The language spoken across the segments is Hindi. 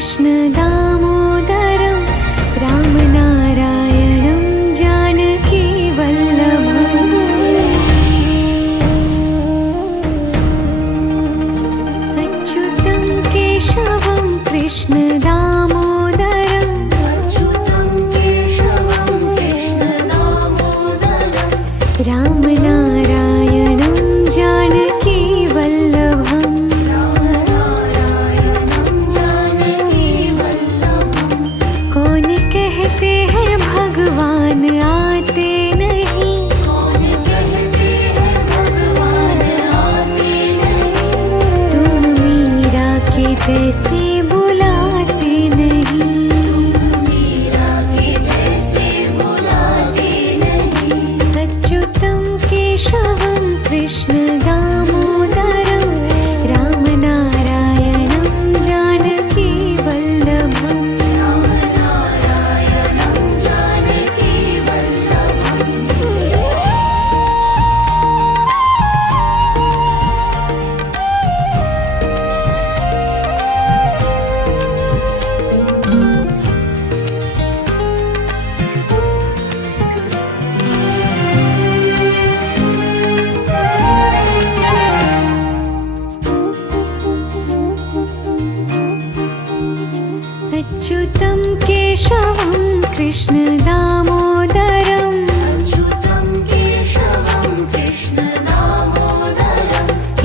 कृष्ण दामोदरं रामनारायणं जानकी वल्लभम् अच्युतं केशवं कृष्ण दामोदरं रामनारायणं जानकी वल्लभम् कौन कहते हैं भगवान आते नहीं, तुम मीरा के जैसे बुलाते नहीं, अच्युतं केशवं कृष्ण दामोदरं रामनारायणं जानकी वल्लभम् अच्युतं केशवं कृष्ण दामोदरं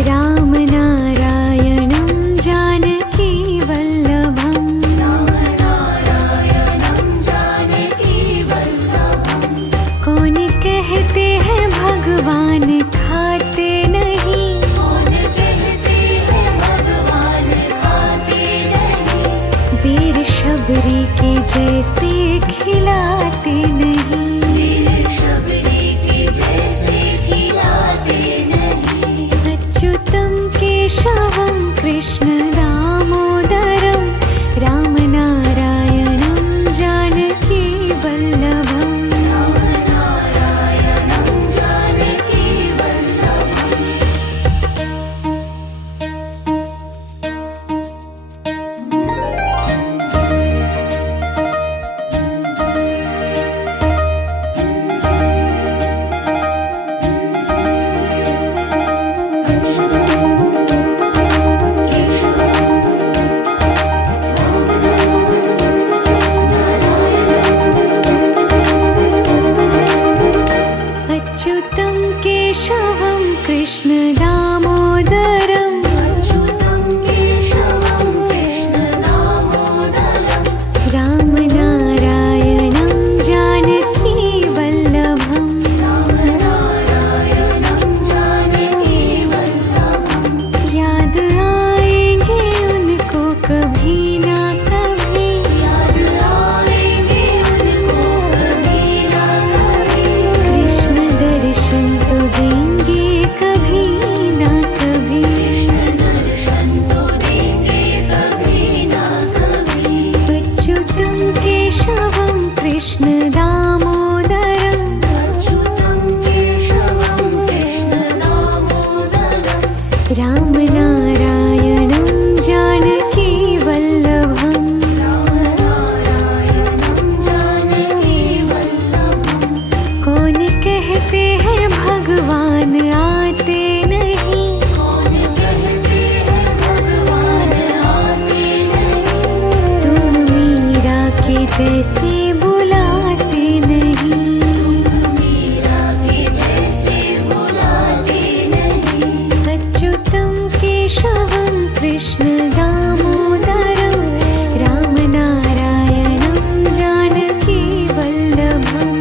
रामनारायणं जानकी वल्लभम् कौन कहते हैं भगवान खाते नहीं, बेर शबरी के जैसे खिलाते नहीं, अच्युतं केशवं कृष्ण दामोदरं रामनारायणं जानकी वल्लभम् अच्युतं केशवं कृष्ण दामोदरं रामनारायणं जानकी वल्लभम् याद आएंगे उनको कभी ना कभी, कृष्ण दर्शन तो देंगे कभी ना कभी, अच्युतं केशवं कृष्ण दामोदरं रामनारायणं जानकी वल्लभम् कौन कहते हैं भगवान आते नहीं, तुम मीरा के जैसे बुलाते नहीं, अच्युतं केशवं कृष्ण दामोदरं रामनारायणं जानकी वल्लभम्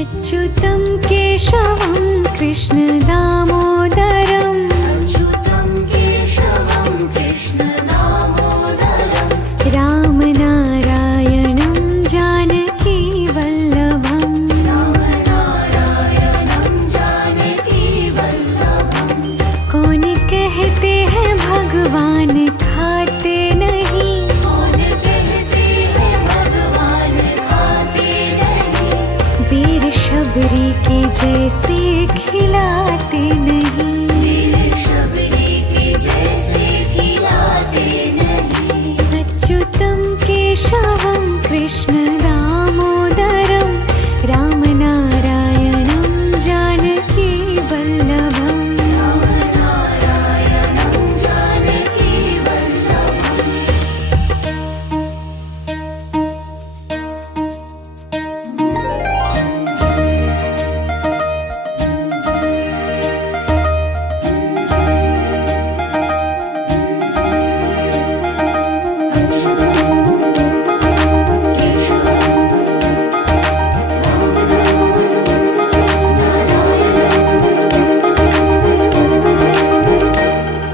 अच्युतं केशवं कृष्ण दामोदरं रामनारायणं जैसे खिलाते नहीं, वीर शबरी के जैसे खिलाते नहीं। अच्युतं केशवं कृष्ण दामोदरं रामनारायणं जानकी वल्लभम्। रामनारायणं जानकी वल्लभम्।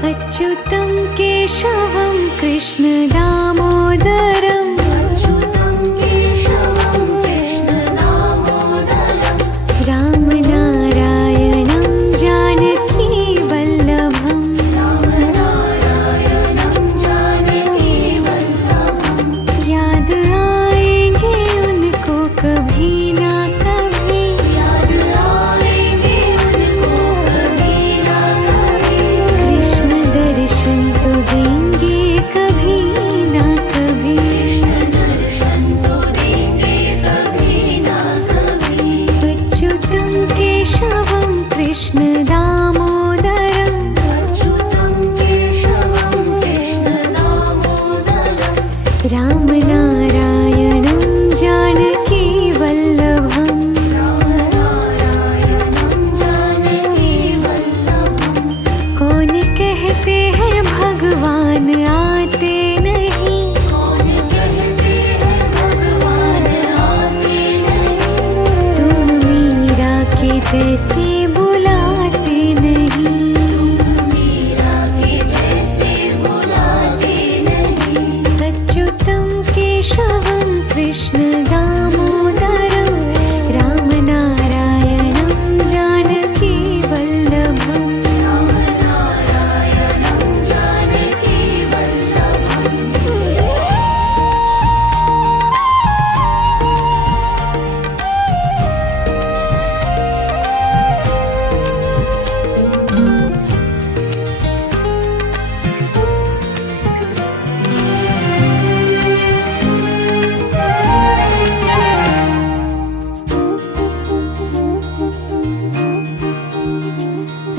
अच्युतं केशवं कृष्ण दामोदरं अच्युतं केशवं कृष्ण दामोदरं। रामनारायणं जानकी वल्लभम्। रामनारायणं जानकी वल्लभम्। याद आएंगे उनको कभी ना कभी, याद आएंगे उनको कभी ना कभी। कृष्ण दर्शन तो देंगे कभी ना कभी। कृष्ण दर्शन तो देंगे कभी ना कभी। अच्युतं केशवं कृष्ण दामोदरं अच्युतं केशवं कृष्ण दामोदरं। रामनारायणं जानकी वल्लभम्। रामनारायणं जानकी वल्लभम्। कौन कहते हैं भगवान आते नहीं, कौन कहते हैं भगवान आते नहीं। तुम मीरा के जैसे बुलाते नहीं। मीरा के जैसे बुलाते नहीं। अच्युतं केशवं कृष्ण दामोदरं रामनारायणं जानकी वल्लभम्। रामनारायणं जानकी वल्लभम्।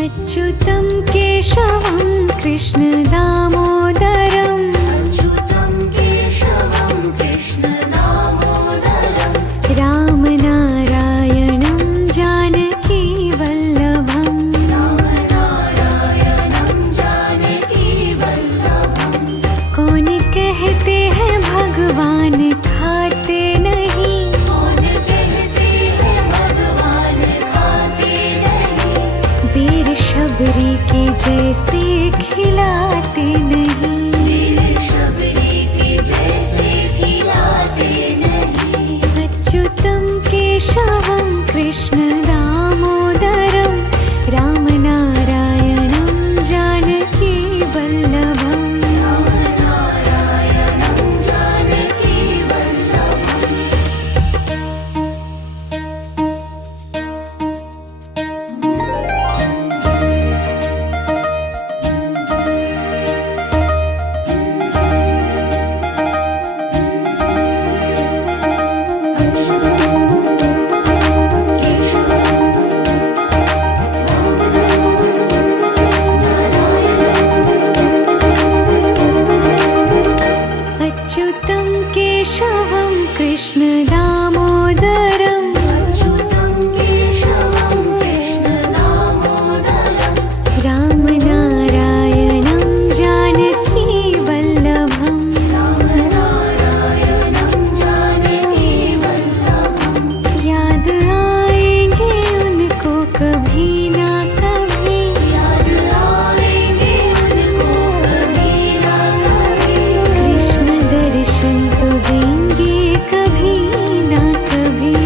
अच्युतं केशवं कृष्ण दामोदरं अच्युतं केशवं कृष्ण दामोदरं। रामनारायणं जानकी वल्लभम्। रामनारायणं जानकी वल्लभम्। कौन कहते हैं भगवान खाते नहीं, कौन कहते हैं भगवान खाते नहीं। वीर शबरी के जैसे खिलाते नहीं। वीर शबरी के जैसे खिलाते नहीं। अच्युतं केशवं कृष्ण दामोदरं रामनारायणं जानकी वल्लभम्। रामनारायणं जानकी वल्लभम्। अच्युतं केशवं कृष्ण दामोदरं अच्युतं केशवं कृष्ण दामोदरं। रामनारायणं जानकी वल्लभम्। रामनारायणं जानकी वल्लभम्। याद आएंगे उनको कभी ना कभी, याद आएंगे उनको कभी ना कभी। कृष्ण दर्शन तो देंगे कभी ना कभी।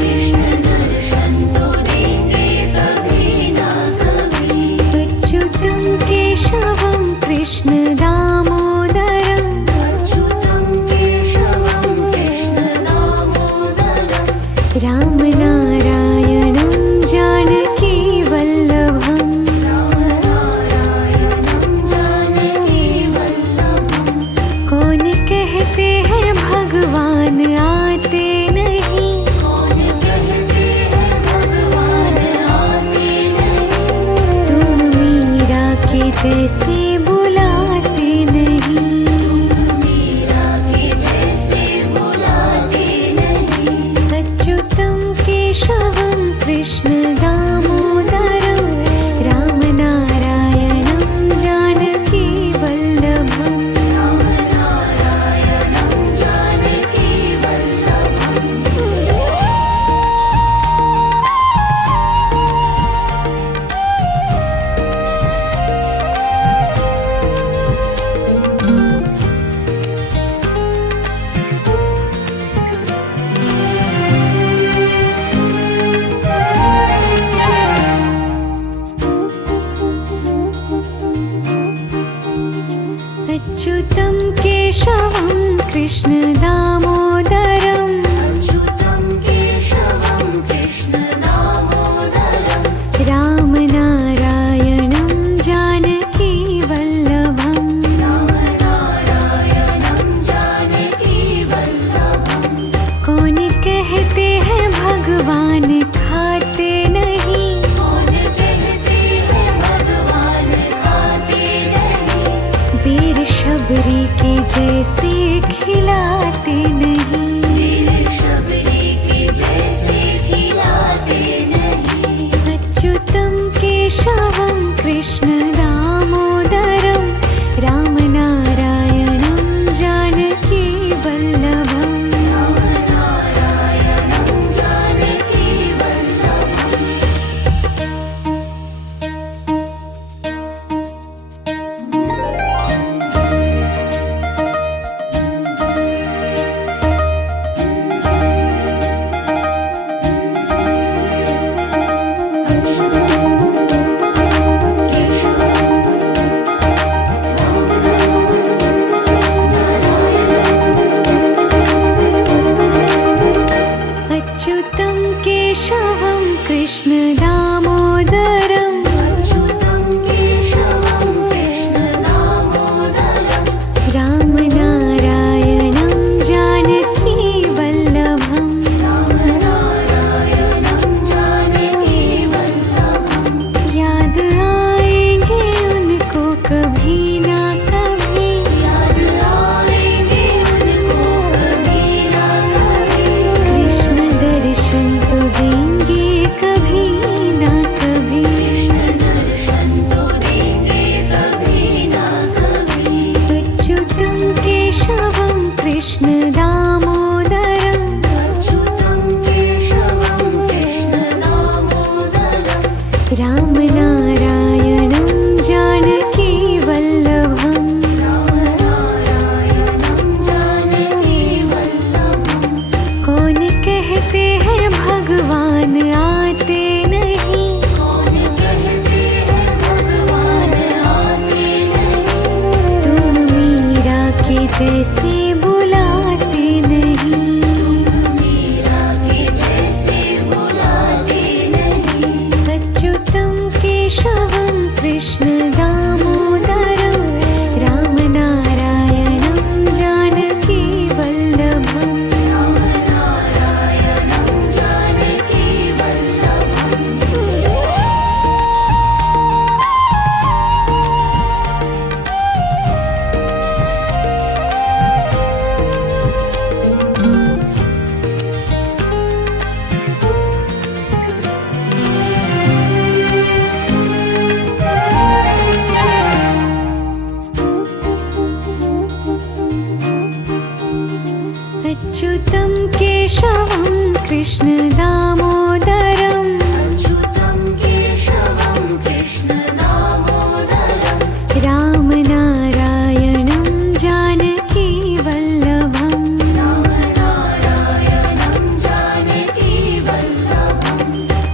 अच्युतं केशवं कृष्ण दामोदरम् अच्युतं केशवं कृष्ण दामोदरं रामनारायणं जानकी वल्लभम् रामनारायणं जानकी वल्लभं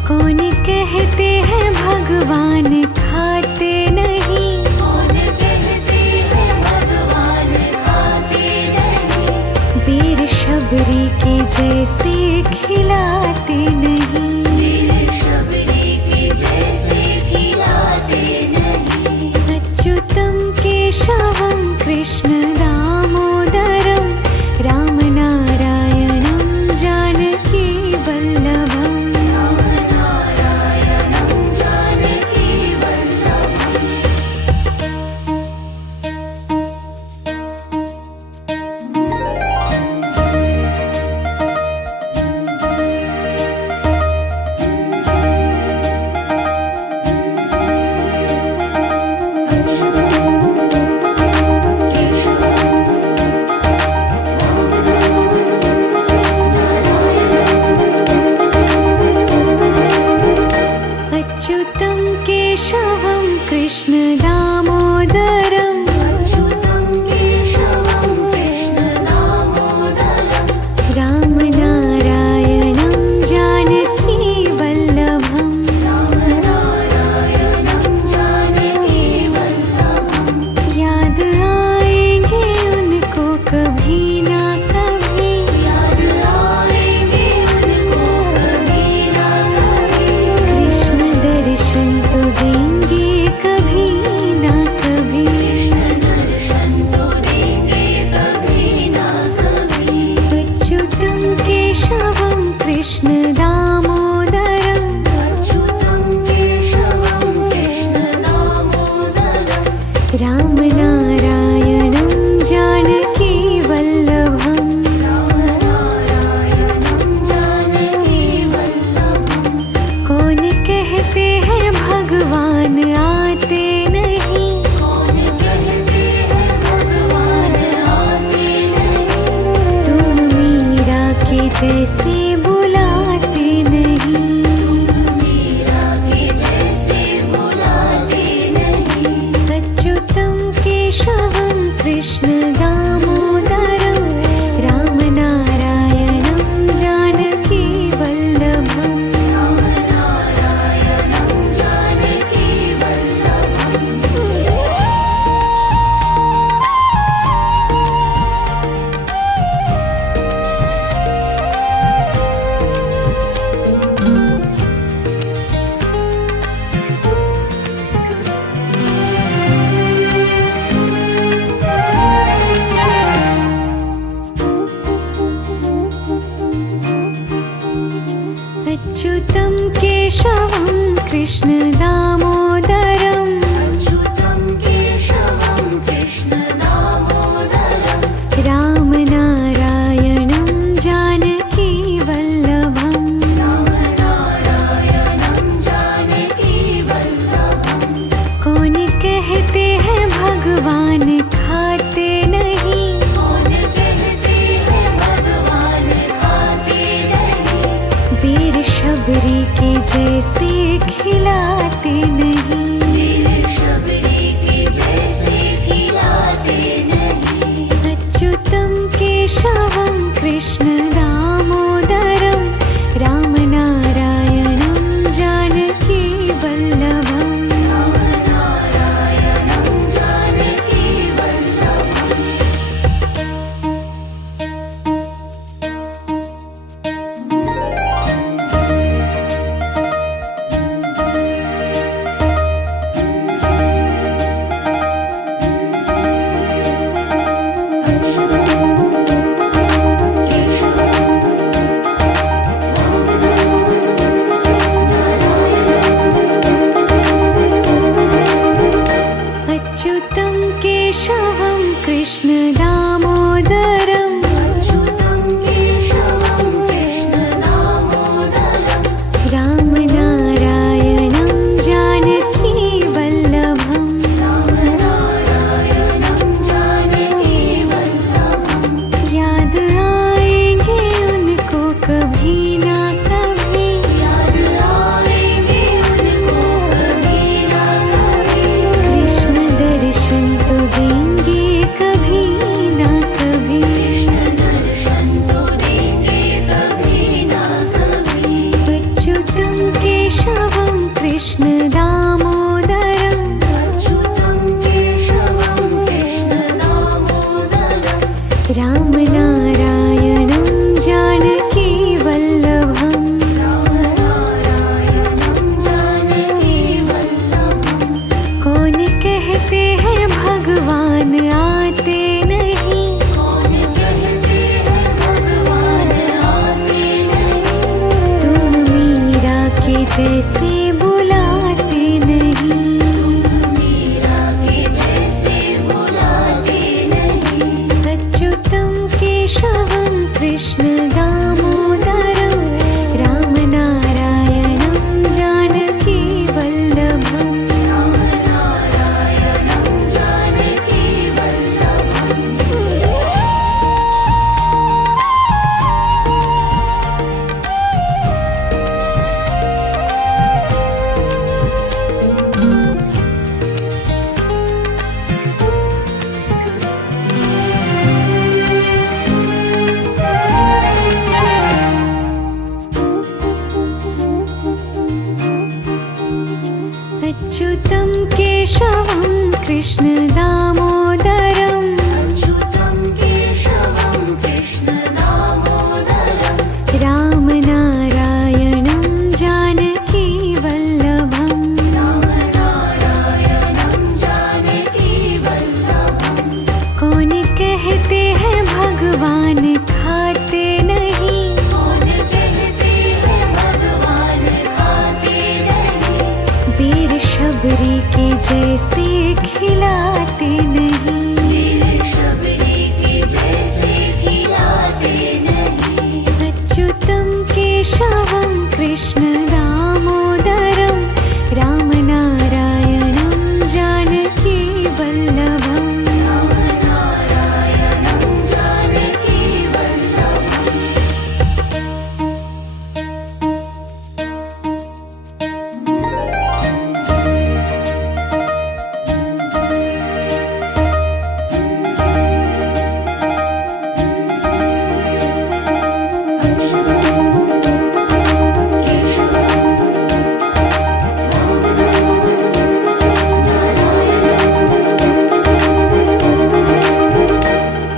कौन कहते हैं भगवान खाते नहीं कौन कहते हैं भगवान खाते नहीं वीर शबरी के जैसे खिलाते नहीं वीर शबरी के जैसे खिलाते नहीं अच्युतं केशवं कृष्ण दामोदरं रामनारायणं जानकी वल्लभम् रामनारायणं जानकी वल्लभम् अच्युतं केशवं कृष्ण दामोदरम् अच्युतं केशवं कृष्ण दामोदरं रामनारायणं जानकी वल्लभम् रामनारायणं जानकी वल्लभं याद आएंगे उनको कभी ना कभी याद आएंगे उनको कभी ना कभी कृष्ण दर्शन तो देंगे कभी ना कभी कृष्ण दर्शन तो देंगे कभी ना कभी अच्युतं केशवं कृष्ण दामोदरम् अच्युतं केशवं कृष्ण दामोदरं रामनारायणं जानकी वल्लभम् रामनारायणं जानकी वल्लभं कौन कहते हैं भगवान आते नहीं कौन कहते हैं भगवान आते नहीं तुम मीरा के जैसे बुलाते नहीं मीरा के जैसे बुलाते नहीं अच्युतं केशवं कृष्ण दामोदरं रामनारायणं जानकी वल्लभम् रामनारायणं जानकी वल्लभम् अच्युतं केशवं कृष्ण दामोदरम् अच्युतं केशवं कृष्ण दामोदरं रामनारायणं जानकी वल्लभम् रामनारायणं जानकी वल्लभं कौन कहते हैं भगवान खाते नहीं कौन कहते हैं भगवान खाते नहीं वीर शबरी के जैसे खिलाते नहीं वीर शबरी के जैसे खिलाते नहीं अच्युतं केशवं कृष्ण दामोदरं रामनारायणं जानकी वल्लभम् रामनारायणं जानकी वल्लभम् केशवं जैसे बुलाते नहीं। मीरा के जैसे बुलाते नहीं। अच्युतं केशवं कृष्ण दामोदरं रामनारायणं जानकी वल्लभम्। रामनारायणं जानकी वल्लभम्। अच्युतं केशवं कृष्ण दामोदरं अच्युतं केशवं कृष्ण दामोदरं। रामनारायणं जानकी वल्लभम्। रामनारायणं जानकी वल्लभम्। कौन कहते हैं भगवान खाते नहीं। कौन कहते हैं भगवान खाते नहीं। वीर शबरी के जैसे खिलाते नहीं। वीर शबरी के जैसे खिलाते नहीं। अच्युतं केशवं कृष्ण दामोदरं रामनारायणं जानकी वल्लभम्। रामनारायणं जानकी वल्लभम्।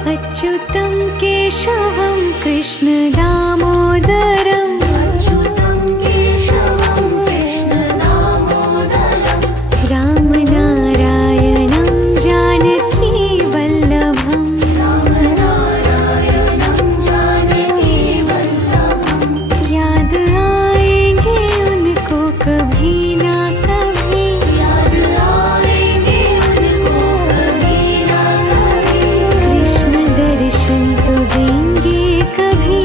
अच्युतं केशवं कृष्ण दामोदरं अच्युतं केशवं कृष्ण दामोदरं। रामनारायणं जानकी वल्लभम्। रामनारायणं जानकी वल्लभम्। याद आएंगे उनको कभी ना कभी। याद आएंगे उनको कभी ना कभी। कृष्ण दर्शन तो देंगे कभी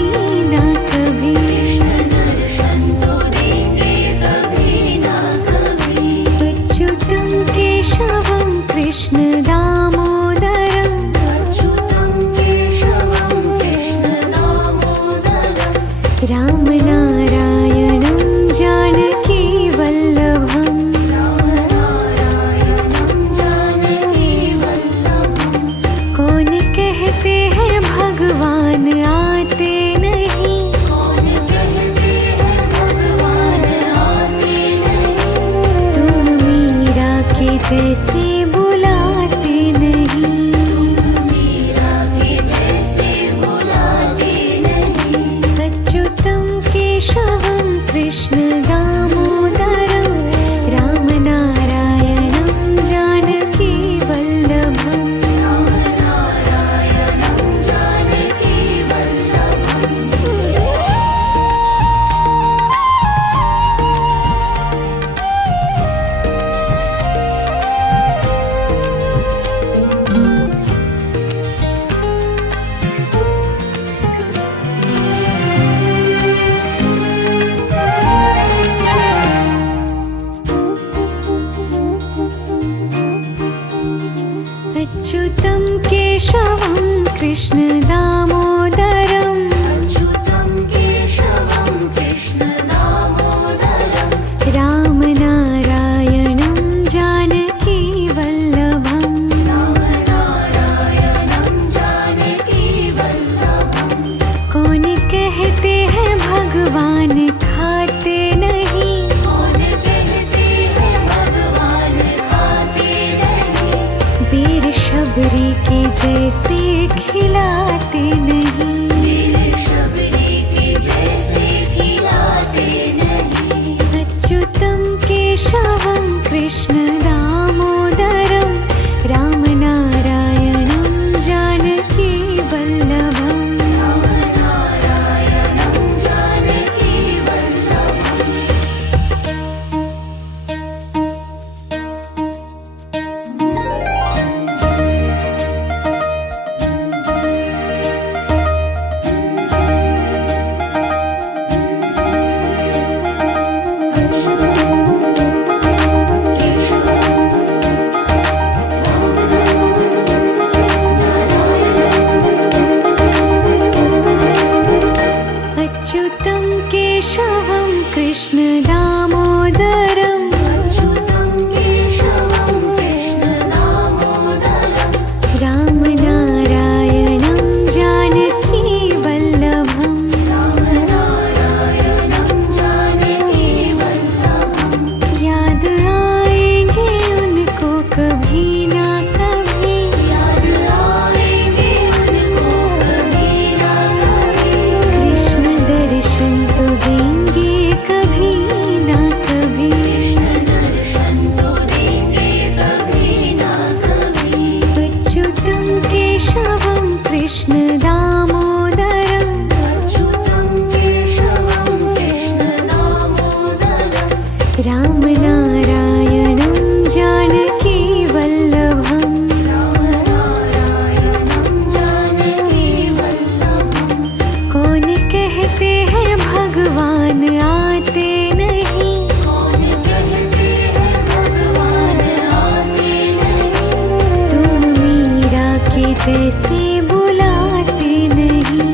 जैसे बुलाते नहीं।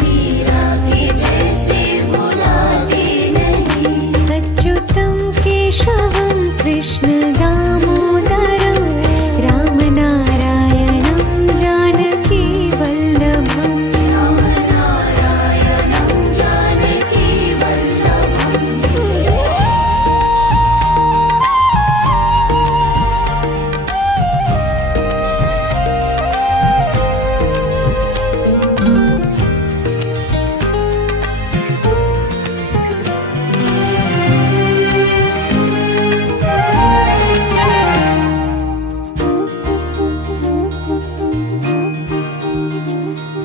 मीरा के जैसे बुलाते नहीं। अच्युतं केशवं कृष्ण दामोदरं रामनारायणं जानकी वल्लभम्। रामनारायणं जानकी वल्लभम्।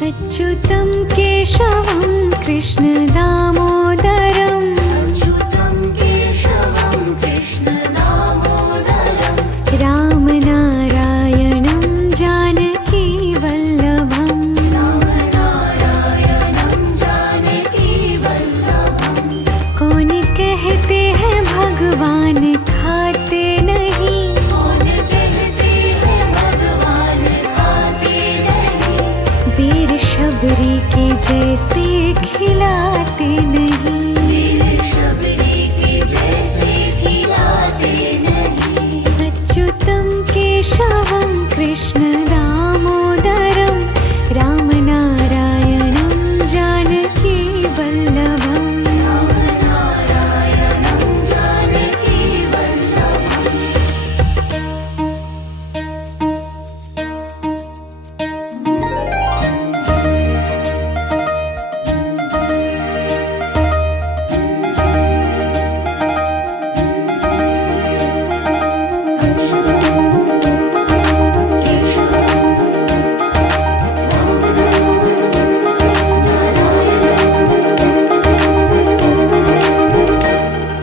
अच्युतं केशवं कृष्ण दामोदरं अच्युतं केशवं कृष्ण दामोदरं। रामनारायणं जानकी वल्लभम्। रामनारायणं जानकी वल्लभम्। कौन कहते हैं भगवान खाते नहीं। कौन कहते हैं भगवान खाते नहीं। वीर शबरी के जैसे खिलाते नहीं। वीर शबरी के जैसे खिलाते नहीं। अच्युतं केशवं कृष्ण दामोदरं रामनारायणं जानकी वल्लभम्। रामनारायणं जानकी वल्लभम्।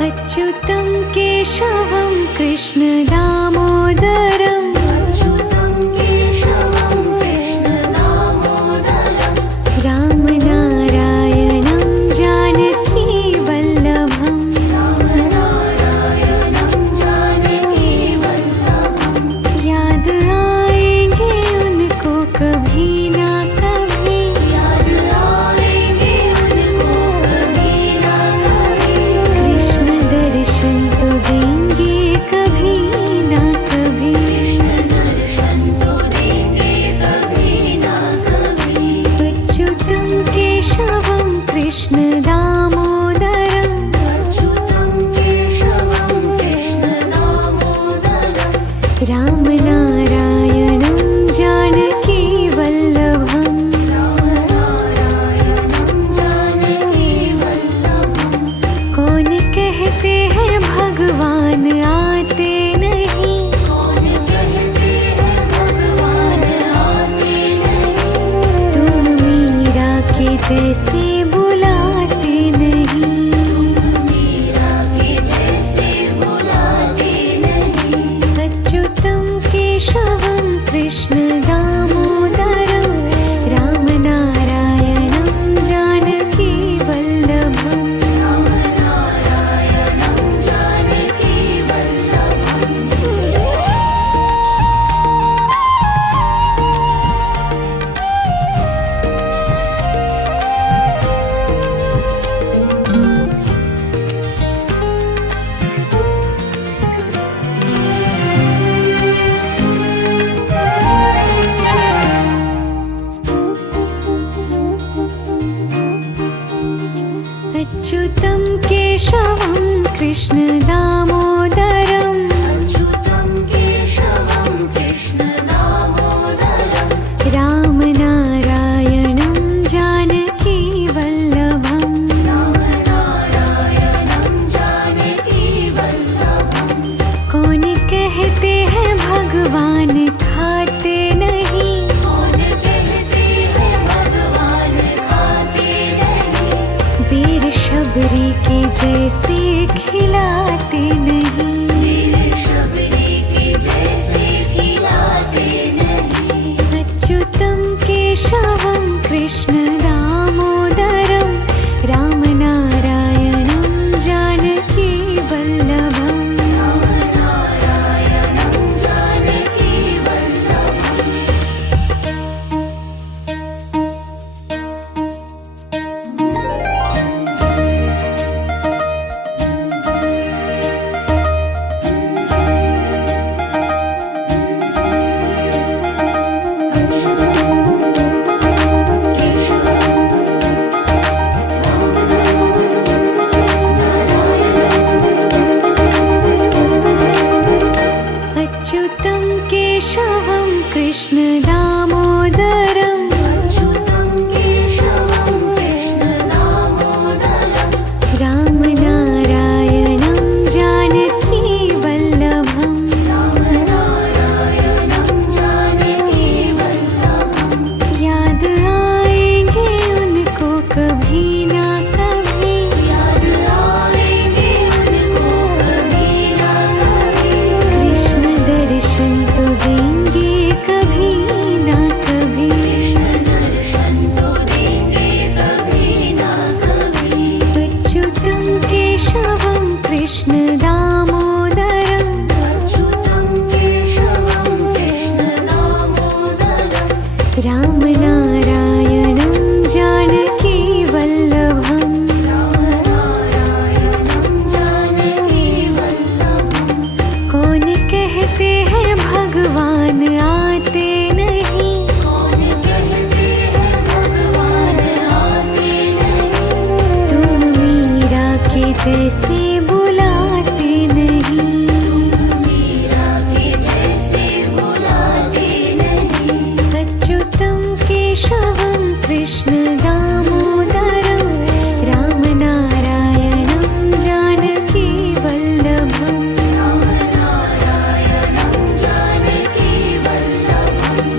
अच्युतं केशवं कृष्ण दामोदरं अच्युतं केशवं कृष्ण दामोदरं। रामनारायणं जानकी वल्लभम्। रामनारायणं जानकी वल्लभम्। याद आएंगे उनको कभी ना कभी। याद आएंगे उनको कभी ना कभी। कृष्ण दर्शन तो देंगे कभी ना कभी। कृष्ण दर्शन तो देंगे कभी ना कभी। अच्युतं केशवं कृष्ण दामोदरं अच्युतं केशवं कृष्ण दामोदरं। रामनारायणं जानकी वल्लभम्। रामनारायणं जानकी वल्लभम्। कौन कहते हैं भगवान आते नहीं। कौन कहते हैं भगवान आते नहीं। तुम मीरा के जैसे बुलाते नहीं। मीरा के जैसे बुलाते नहीं। अच्युतं केशवं कृष्ण दामोदरं रामनारायणं जानकी वल्लभम्। रामनारायणं जानकी वल्लभम्। अच्युतं केशवं कृष्ण दामोदरं अच्युतं केशवं कृष्ण दामोदरं। रामनारायणं जानकी वल्लभम्। रामनारायणं जानकी वल्लभम्। कौन कहते हैं भगवान खाते नहीं। कौन कहते हैं भगवान खाते नहीं। वीर शबरी के जैसे खिलाते नहीं। वीर शबरी के जैसे खिलाते नहीं। अच्युतं केशवं कृष्ण दामोदरं रामनारायणं जानकी वल्लभम्। रामनारायणं जानकी वल्लभम्। जैसे बुलाते नहीं। मीरा के जैसे बुलाते नहीं। अच्युतं केशवं कृष्ण दामोदरं रामनारायणं जानकी वल्लभम्। रामनारायणं जानकी वल्लभम्।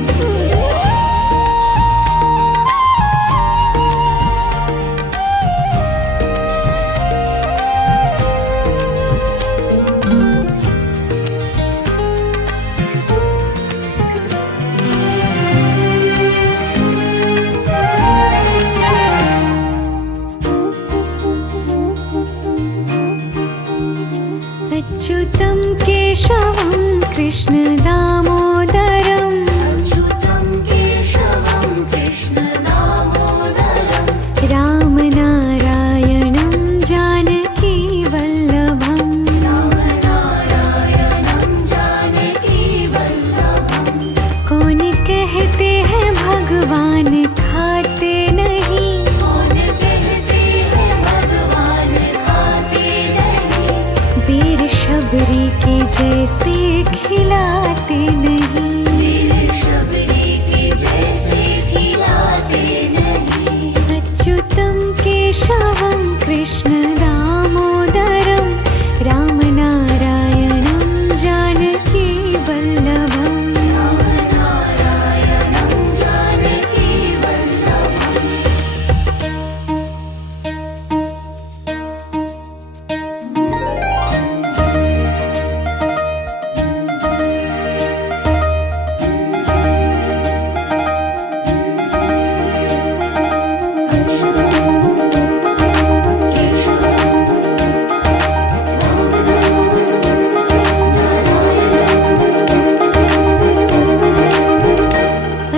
अच्युतं केशवं कृष्ण दामोदरं अच्युतं केशवं कृष्ण दामोदरं। रामनारायणं जानकी वल्लभम्। रामनारायणं जानकी वल्लभम्। कौन कहते हैं भगवान खाते नहीं। कौन कहते हैं भगवान खाते नहीं। वीर शबरी के जैसे खिलाते नहीं। वीर शबरी के जैसे खिलाते नहीं। अच्युतं केशवं कृष्ण दामोदरं रामनारायणं जानकी वल्लभम्। रामनारायणं जानकी वल्लभम्।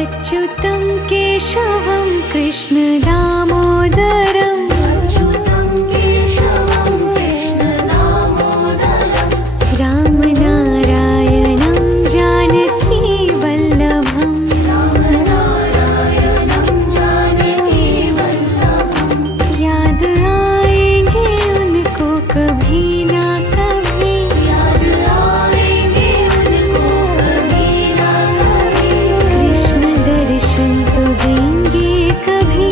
अच्युतं केशवं कृष्ण दामोदरं अच्युतं केशवं कृष्ण दामोदरं। रामनारायणं जानकी वल्लभम्। रामनारायणं जानकी वल्लभम्। याद आएंगे उनको कभी ना कभी। याद आएंगे उनको कभी ना कभी। कृष्ण दर्शन तो देंगे कभी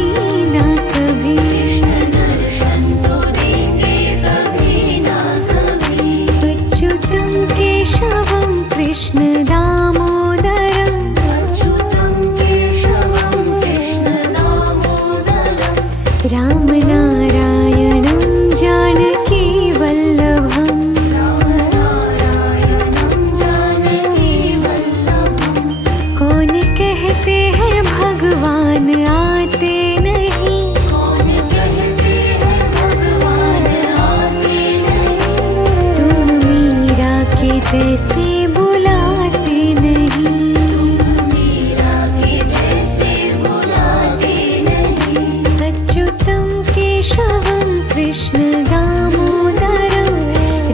ना कभी। कृष्ण दर्शन तो देंगे कभी ना कभी। अच्युतं केशवं कृष्ण दामोदरं अच्युतं केशवं कृष्ण दामोदरं। रामनारायणं जानकी वल्लभम्। रामनारायणं जानकी वल्लभम्। कौन कहते हैं भगवान आते नहीं। कौन कहते हैं भगवान आते नहीं। तुम मीरा के जैसे बुलाते नहीं। मीरा के जैसे बुलाते नहीं। अच्युतं केशवं कृष्ण दामोदरं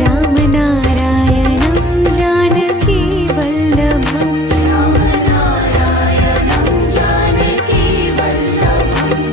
रामनारायणं जानकी वल्लभम्। रामनारायणं जानकी वल्लभम्।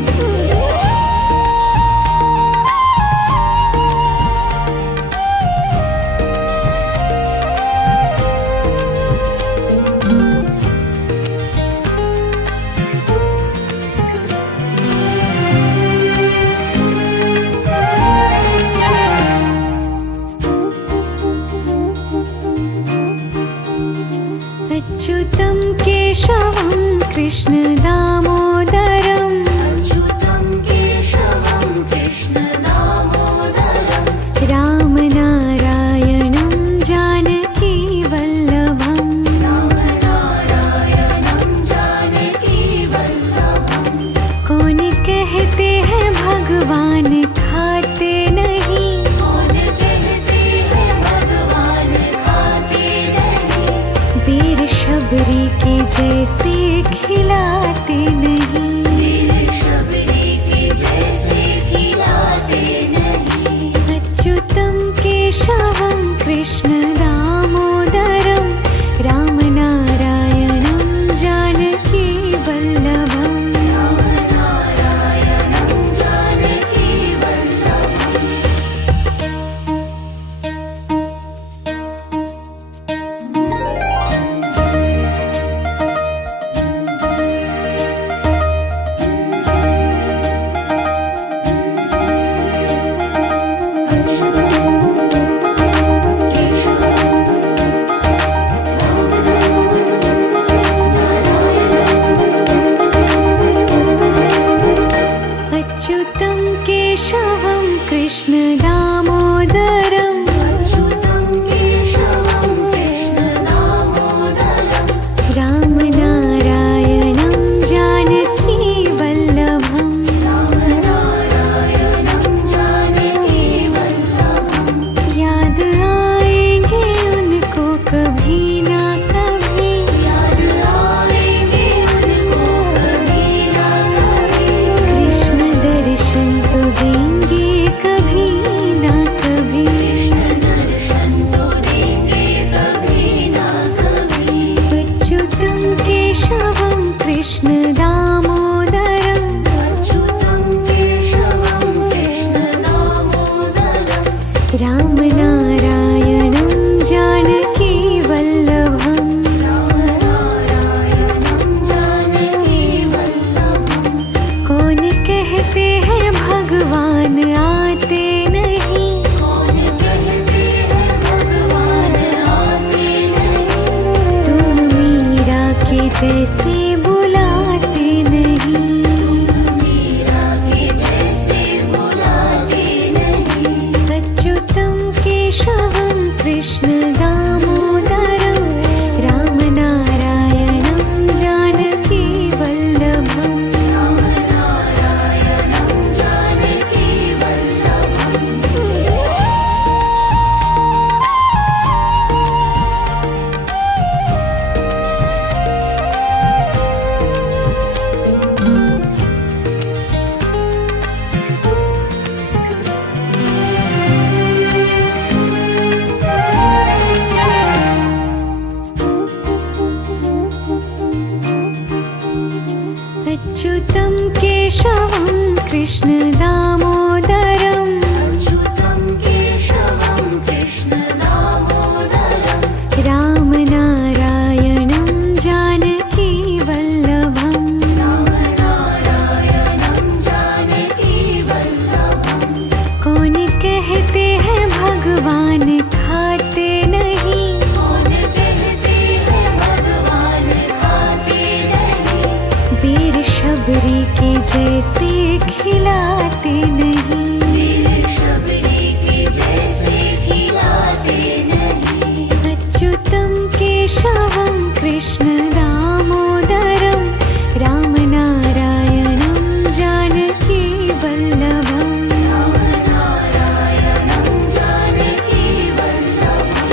अच्युतं केशवं कृष्ण दामोदरं अच्युतं केशवं कृष्ण दामोदरं। रामनारायणं जानकी वल्लभम्। रामनारायणं जानकी वल्लभम्। कौन कहते हैं भगवान खाते नहीं। कौन कहते हैं भगवान खाते नहीं। वीर शबरी के जैसे खिलाते अच्युतं केशवं कृष्ण दामोदरम् अच्युतं केशवं कृष्ण दामोदरं रामनारायणं जानकी वल्लभम् रामनारायणं जानकी वल्लभं याद आएंगे उनको कभी ना कभी याद आएंगे उनको कभी ना कभी कृष्ण दर्शन तो देंगे कभी ना कभी कृष्ण दर्शन तो देंगे कभी ना कभी अच्युतं केशवं कृष्ण दामोदरम् अच्युतं केशवं कृष्ण दामोदरं रामनारायणं जानकी वल्लभम् रामनारायणं जानकी वल्लभं कौन कहते हैं भगवान आते नहीं कौन कहते हैं भगवान आते नहीं तुम मीरा के जैसे बुलाते नहीं मीरा के जैसे बुलाते नहीं अच्युतं केशवं कृष्ण दामोदरं रामनारायणं जानकी वल्लभम् रामनारायणं जानकी वल्लभम् अच्युतं केशवं कृष्ण दामोदरम् अच्युतं केशवं कृष्ण दामोदरं रामनारायणं जानकी वल्लभम् रामनारायणं जानकी वल्लभं कौन कहते हैं भगवान खाते नहीं कौन कहते हैं भगवान खाते नहीं वीर शबरी के जैसे खिलाते नहीं वीर शबरी के जैसे खिलाते नहीं अच्युतं केशवं कृष्ण दामोदरं रामनारायणं जानकी वल्लभम् रामनारायणं जानकी वल्लभम्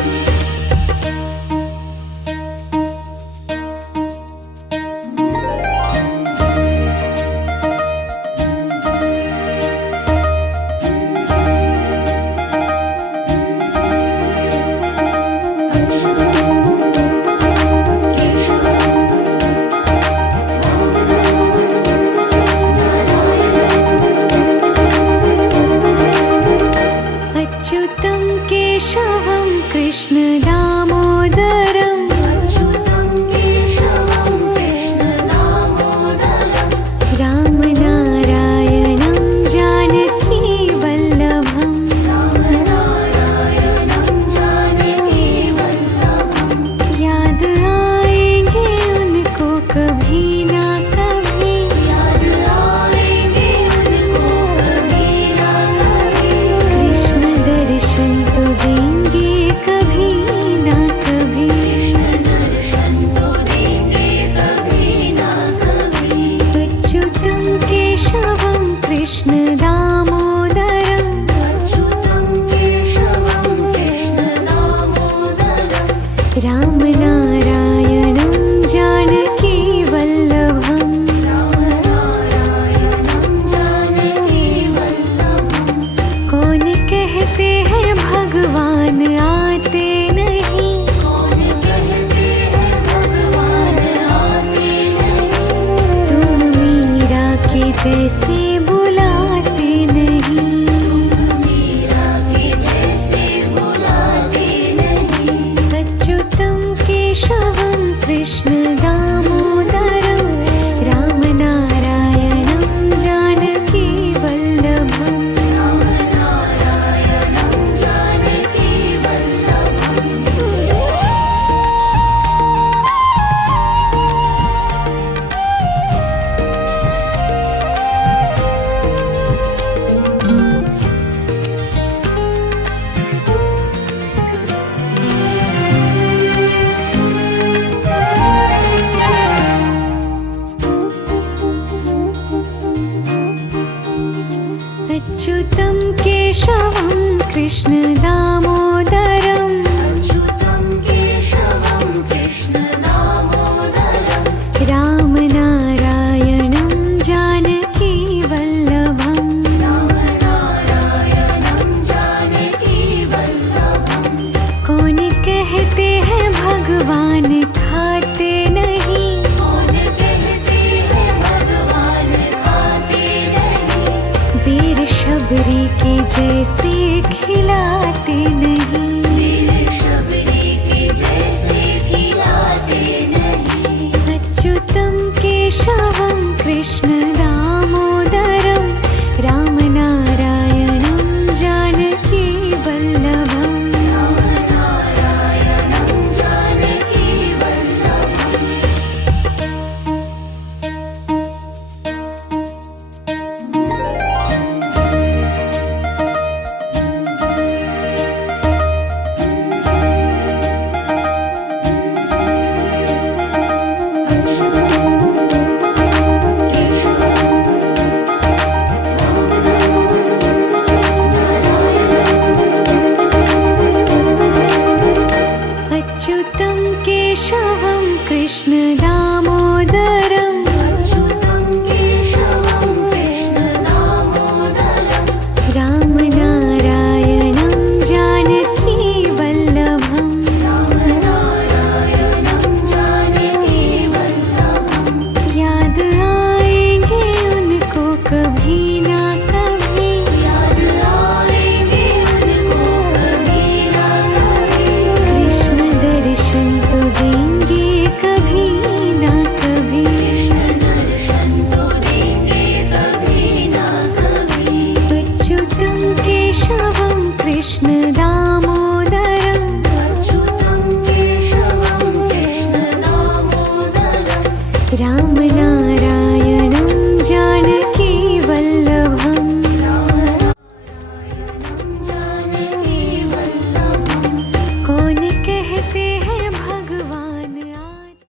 अच्युतं केशवं कृष्ण दामोदरम् अच्युतं केशवं कृष्ण दामोदरं रामनारायणं जानकी वल्लभम् रामनारायणं जानकी वल्लभं याद आएंगे उनको कभी ना कभी याद आएंगे उनको कभी ना कभी कृष्ण दर्शन तो देंगे कभी ना कभी कृष्ण दर्शन तो देंगे कभी ना कभी अच्युतं केशवं कृष्ण दामोदरम् अच्युतं केशवं कृष्ण दामोदरं रामनारायणं जानकी वल्लभम् रामनारायणं जानकी वल्लभं कौन कहते हैं भगवान आते नहीं कौन कहते हैं भगवान आते नहीं तुम मीरा के जैसे बुलाते अच्युतं केशवं कृष्ण दामोदरम् अच्युतं केशवं कृष्ण दामोदरं रामनारायणं जानकी वल्लभम् रामनारायणं जानकी वल्लभं कौन कहते हैं भगवान खाते नहीं कौन कहते हैं भगवान खाते नहीं वीर शबरी के जैसे खिलाते नहीं वीर शबरी के जैसे खिलाते नहीं अच्युतं केशवं कृष्ण दामोदरम्